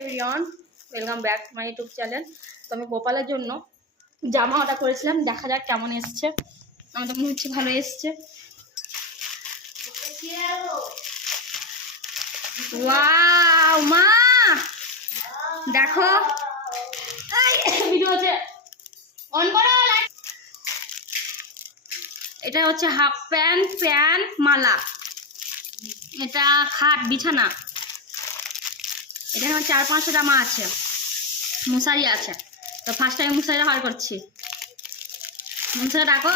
Everyone, welcome back to my YouTube channel. তো আমি গোপালের জন্য জামা অর্ডার করেছিলাম, দেখা যাক কেমন এসছে। আমার তো মনে হচ্ছে ভালো এসছে। ওয়াও মা, দেখো ভিডিও আছে, অন করো। এটা হচ্ছে হাফ প্যান্ট মালা, এটা খাট বিছানা। এখানে 4-5টা জামা আছে, মশারি আছে। তো ফার্স্ট টাইম মশারিটা বার করছি। মশারি ডাকো,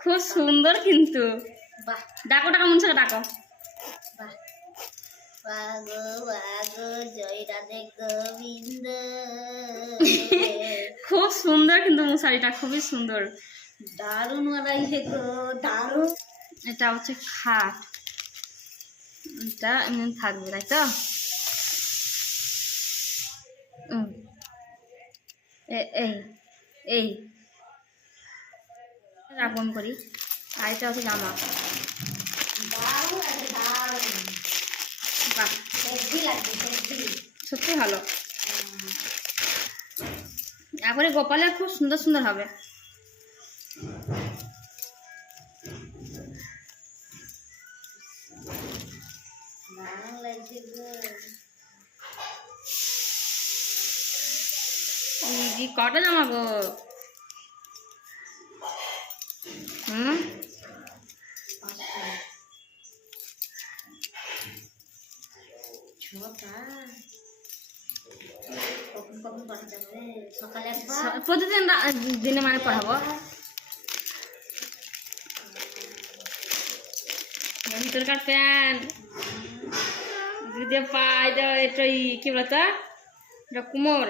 খুব সুন্দর কিন্তু। ডাকো ডাকো মশারি ডাকো। খুব সুন্দর কিন্তু মশারিটা, খুবই সুন্দর, দারুণ লাগছে গো, দারুণ। এটা হচ্ছে খাট, এটা এমনি থাকবে তাই তো। এই এই রাখুন করি। আর এটা হচ্ছে জামা, সত্যি ভালো। একবারে গোপালের খুব সুন্দর সুন্দর হবে। কটা জামা গো? প্রতিদিন দিনে মানে পড়াবো। ভিতরকার প্যান্ট দিদি পাই, এটা কি বলতো, এটা কুমোর,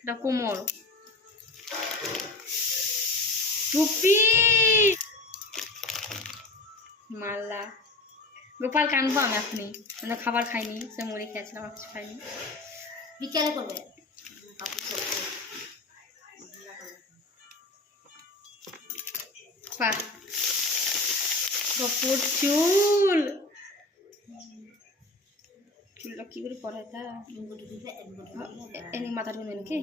এটা কুমোর। টুপি মাল্লা। গোপাল কানবো আমি আপনি, খাবার খাইনি, সে মুড়ি খেয়েছিলাম, আর কিছু খাইনি। বিকেলে করবে কপুর চুল, চুলটা কি করে পরে তা এনে মাথা ঢুকে নাকি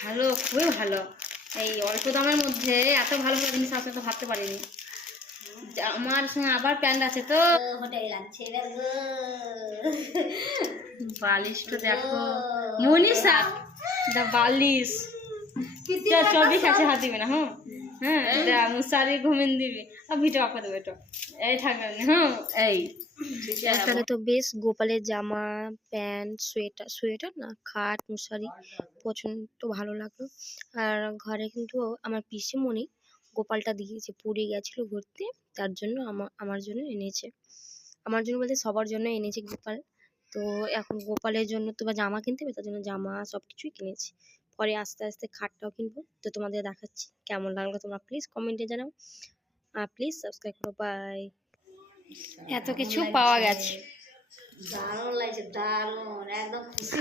ভালো, খুবই ভালো। এই অল্প দামের মধ্যে এত ভালো ভালো জিনিস আছে তো ভাবতে পারিনি। আমার সঙ্গে আবার প্যান্ট আছে তো। বালিশটা দেখো মনীষা, বালিশ চর্বি খাচ্ছে, হাত দিবে না। হ্যাঁ এটা মশারি ঘুমিন দিবি, আর ভিডিও আঁকা দেবে, এটা এই থাকবে। এই তাহলে তো বেশ গোপালের জামা প্যান্ট সোয়েটার না, খাট মশারি পছন্দ ভালো লাগলো। আর ঘরে কিন্তু আমার পিসিমণি গোপালটা দিয়েছে, পুরী গেছিল ঘুরতে, তার জন্য আমার জন্য এনেছে। আমার জন্য বলতে সবার জন্য এনেছে গোপাল। তো এখন গোপালের জন্য তো বা জামা কিনতে হবে, তার জন্য জামা সব কিছুই কিনেছি। পরে আস্তে আস্তে খাটটাও কিনবো, তো তোমাদের দেখাচ্ছি। কেমন লাগলো তোমরা প্লিজ কমেন্টে জানাও, আর প্লিজ সাবস্ক্রাইব করো। বাই। এত কিছু পাওয়া গেছে, দারুণ লাগছে, দারুণ, একদম খুশি।